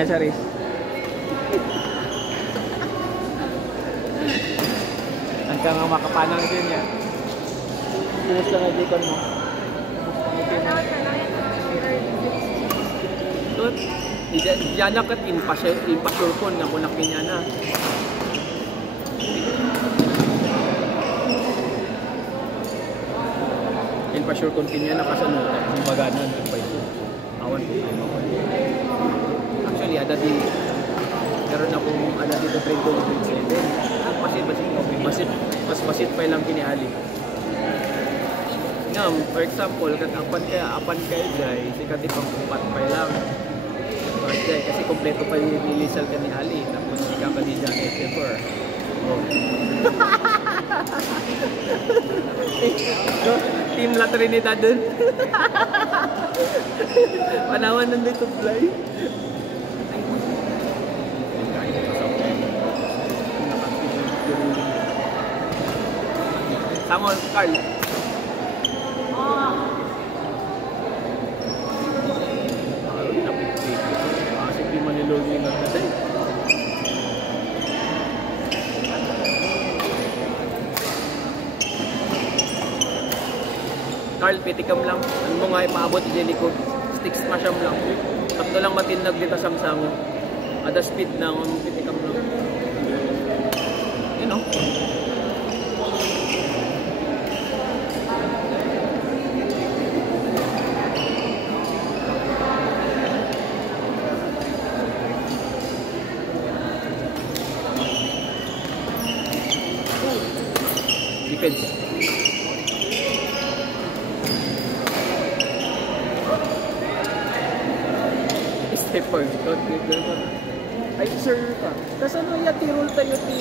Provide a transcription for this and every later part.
niya, Charis. Ang ka nga makapanang din niya. Kumusta nga dikon mo? Tut, diyan na kat inpasyurkon nga muna kinya na. Inpasyurkon kinya na kasunod ang baganan ng paiso. Awan po kayo mawal. Actually, ada din. Meron akong ada dito 2027. Mas basit pa lang kiniali. Ngam, for example, kat apan kay Jai, sikat ipang 4 pa lang. Jai, kasi kompleto pa yung nilisal ka ni Ali. Tapos ikaw ka ni Janet ever. Oh. Team La Trinidad dun. Panawan nandito fly. Samol, Carl. Asik di manilogin ng natin. Carl, pitikam lang. Ano mo nga ipaabot yung likod. Stick smash lang. Takto lang matinag dito samsamo. Ada speed na pitikam lang. You know. Defense. Stepper. Ay, sir ka. Tapos ano yung tirol tayo ti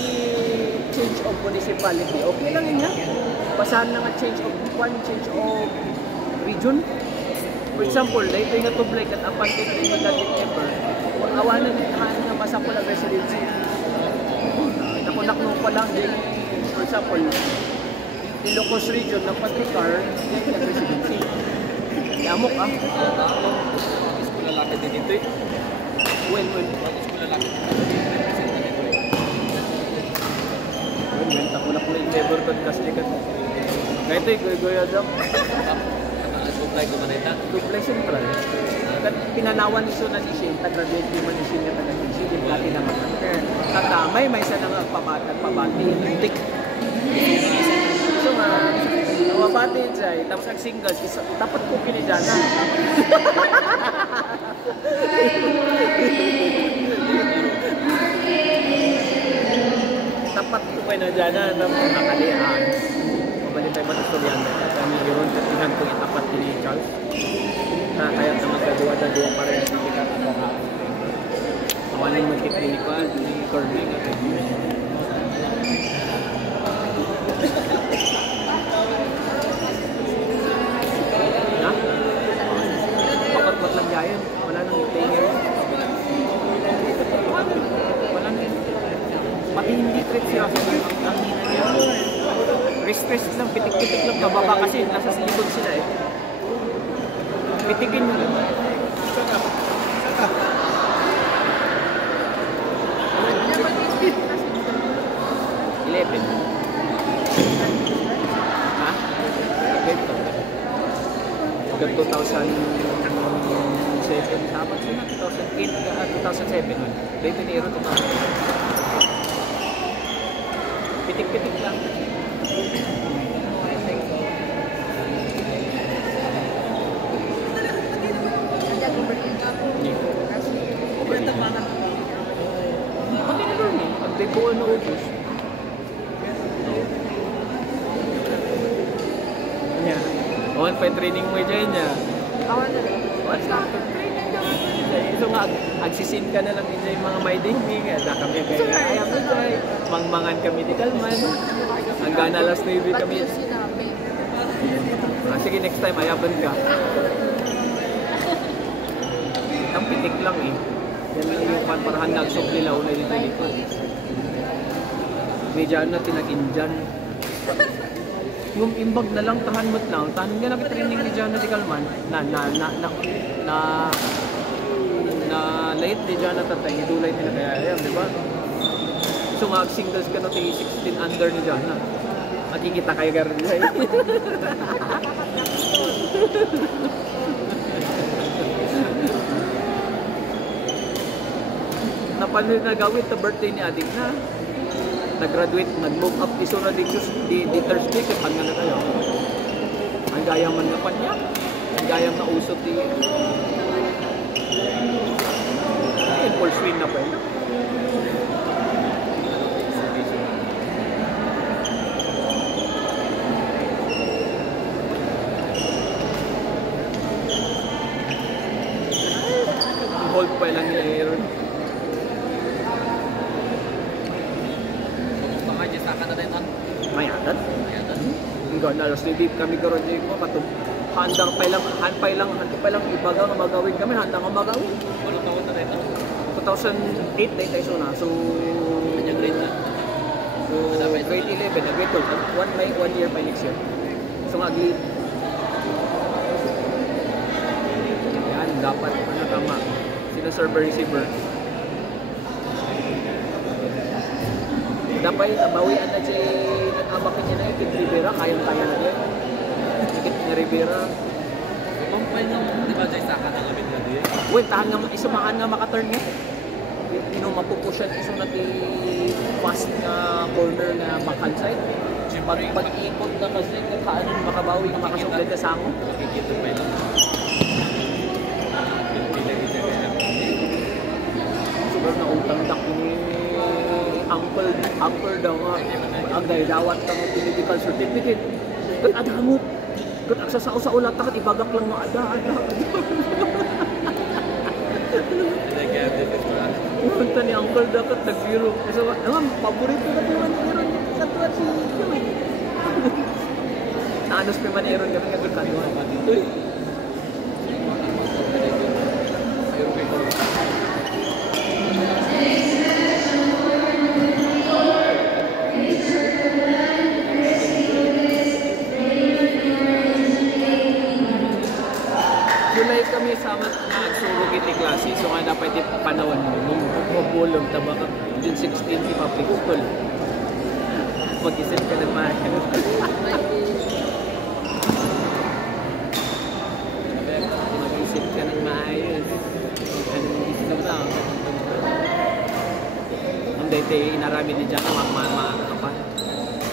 change of municipality? Okay lang yun, ha? Pasahan na nga change of region. For example, dahil nga tublay kat apante na rin magalit ever. Awanan na masako na residency. Nakunak mo pa lang din. For example, Ilocos region ng Patricar, yan yung residency. Yamok, ah. Isko lalaki din dito eh. Well. Isko lalaki din dito eh. Well, takunak mo yung labor code kasi ka. Ngayon ito, goy-goy adam. Supply ko man ito? Supply siyempre. Pinanawan ni Sunan Isin, tagraduate ni Man Isin nga taga-Isin, yung dati naman. Tatamay, may isa nang pabati. Tik. So nga, mabati dyan, tapos nag-single, dapat ko pinidyan na. Tapat ko kayo na dyan na nakalihan. Mabalik tayo matustulian na. Kami yun, katihan ko itapat ni Charles. Na kaya na magkagawa-gawa para yung kita at mga awanin mag-clinical, ni Corning at na? Bakot-bakot lang yayan. Wala nang itanger. Wala nang pati hindi trip siya kasi ang hina niya. Rest lang, pitik-pitik lang kababa kasi nasa likod sila eh. Pitikin mo lang. Saka. 11. Ha? Ganito. Hanggang 2007. Dapat sila 2008, 2007. Dito ni Ero 2007. Pitik-pitik lang. Buwan na ubos. Nya. Awan pa training mo dyan niya. Awan na rin. What's not the training naman? Ito nga, agsisin ka na lang enjoy mga may dingding. Na kami kayo ayam na dyan. Mangmangan kami di Kalman. Hanggang alas 9 kami. Sige, next time ayaban ka. Ang pitik lang eh. Yan lang yung parahan nagsukli lang ulay dito likod. Medyo na tinag-Indian. Yung imbag na lang tahan mo't lang. Tahan nga nag-training ni Jana di Kalman na na late ni Jonathan tayo, idulay nila kaya yan, di ba? So mag-singles ka no, 16 under ni Jana. Makikita kayo garon ay. Napanood na gawin ta birthday ni Adik na. Nag-graduate, nag-move up iso na di Thursday, kaya pag na tayo. Ang gayang man nga pa niya. Ang gayang na usot di. Ay, full swing na pa yun. Hold pa lang ni Aaron. Mayadan? Mayadan? Hanggang nalas ni Deep kami karon di ko katong handang pa lang ibaga nga magawin kami, handang nga magawin. Ano taon na dito? 2008 day tayo na. So kanya grade na. So grade 11 na grade 12. One year pa next year. So agi yan dapat ano tama. Sino server receiver? Dapat nabawian na siya nag-amakin niya na yung Rivera, kayang-kaya na din. Ikit ni Rivera. Pampay nga mo, di ba dyan sa akin ang labit na din? Uy, tahan nga, isumahan nga makaturn niya. Mapupusyan iso na di fast na corner na backhand side. Pag-iikot na kasi, kaano makabawi na makasuglan na sa ako. Nakikita pa lang. Sugar na utang dak ni Uncle daw nga ang dawat ka ng medical certificate. Kat adamot. Kat aksa sa ulat takat ibagak lang nga ada. Punta ni Uncle dapat nagbiro. Kasi nga paborito na naman ni Aaron sa tuwan si Joey. Naanos pa man ni Aaron kami nga kanduan pa dito. Kami sama na agsurog iti klase, so nga dapat iti panahon mo mabulog taba ka June 16 di public school mag-isip ka ng mahal mag-isip ka ng maayos anong gusto na ang dati inarami ni Jack ka pa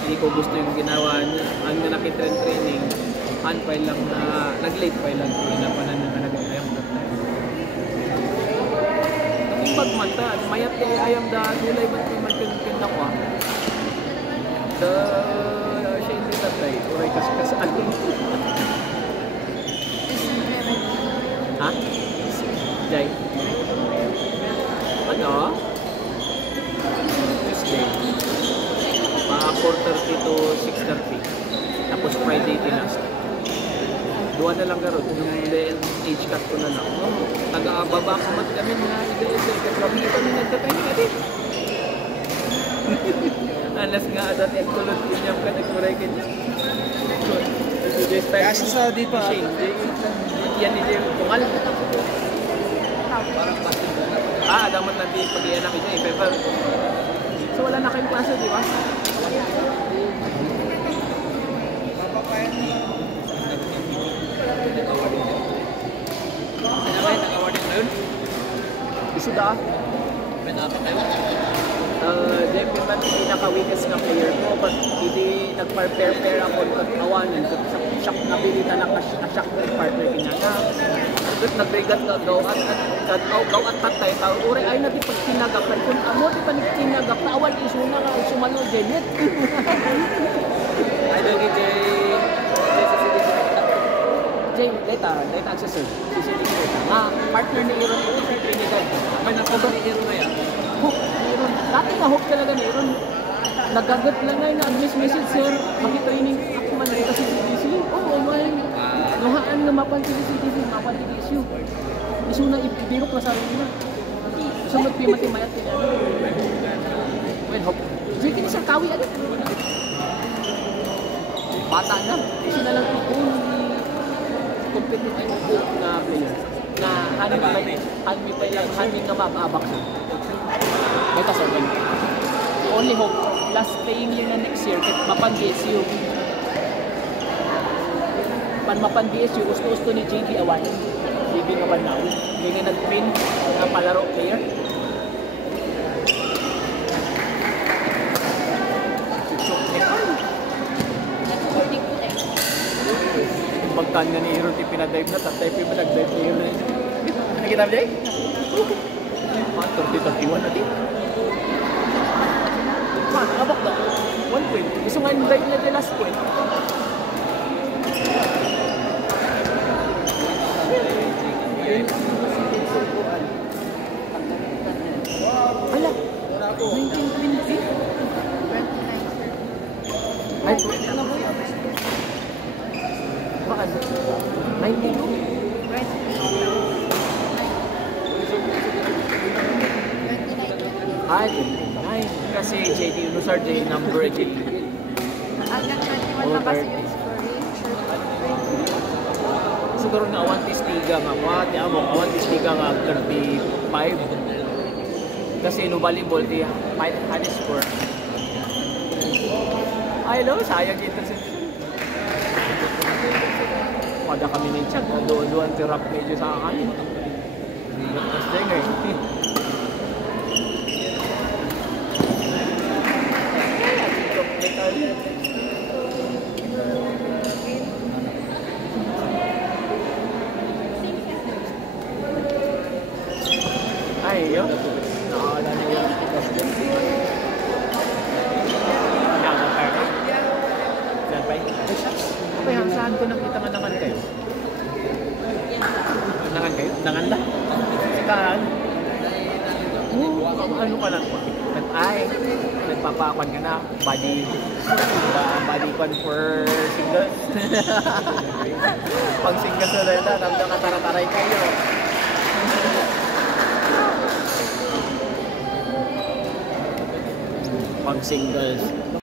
hindi ko gusto yung ginawa niya ang nakitraining unfile lang na nag-late file lang ko na panan na nag-ayam that time. Ang pagmanta, mayat kay ayam da dulay man kinkin na ko. The shade that day, oray kas alin. Ha? Jay. Ano? Tuesday. Mga 4:30 to 6:30. Tapos Friday tinas. Duwa na lang garo, yung age cut ko na lang. Taga-baba kamat kami na ide-ide, kami kami nagtatay nga din. Anas nga adat yung kulot niya ka nagkuray kanya. Kaya sa di pa. Yan ni Jim Tungal. Damat na di pag-iyan namin niya, i-pepper. So wala na kayong klase, di ba? Isuda. Jeff, man pinaka-weakest na player ko, but hindi nag-prepare ako ng awanin. Shock nabilita na ka-shock na partner niya na. But nagbigat ka daw at tatay tao. Uri ay na di pagkinagap. Kung amo di pa nagkinagap, awan iso na nga sumalo Janet. Ay lagi Jay, data accessor. Partner ni Aaron ito sa Trinidad. May nakoba ni Aaron na yan. Hook, Aaron. Dati ma-hook talaga ni Aaron. Nagagat lang ngayon na message sir. Maki-training ako man na ito sa CDC. Oo, may nuhaan na mapansin sa CDC. Mapansin issue. Isu na ibirok na sa rin na. Sunod pimati-mayat niya. Well, hope. Jay, kini sa kawi agad. Bata na. Kasi na lang ito. Competitive na player. na hanmi pa lang hanmi nga mababak siya. Basta sa ganun. Only hope, last playing year na next year, mapan DSU. Pan mapan DSU, gusto ni JD Awan. JD nga ba now? Hindi nga nag-pin ng palaro player. Pagtan nga ni Hero, pinadive na, tatay pa nag-dive ni Hero. Nakita mo, Jay? 30-31 na din. Nakabak na. 1 point. Gusto nga yung dive na din last point. Ala, 1920? Ay, 20 na mo yan. Bakit? 92? Ay, 29. Kasi JD Lusard ay number 8. Hanggang 21 na kasi yung scoring. Siguro nga awan tistiga nga. Di amo, awan tistiga nga 35. Kasi no volleyball di high score. Ay, no, sayang dito sa pada kami ng chat na doon tirap medyo sa akin. Tapos din eh. Ay, yun. Nakakala niya yung tikas din. Nakakapar ka? Saan pa yun? Ay, saan ko nakita nga nangan kayo? Nangan kayo? Nangan lang? Sikaan? Ano ka lang? Ay, nagpapakuan ka na. Body kwan for singles. Pag singles na rin na, nakatara-taray kayo. Pag singles.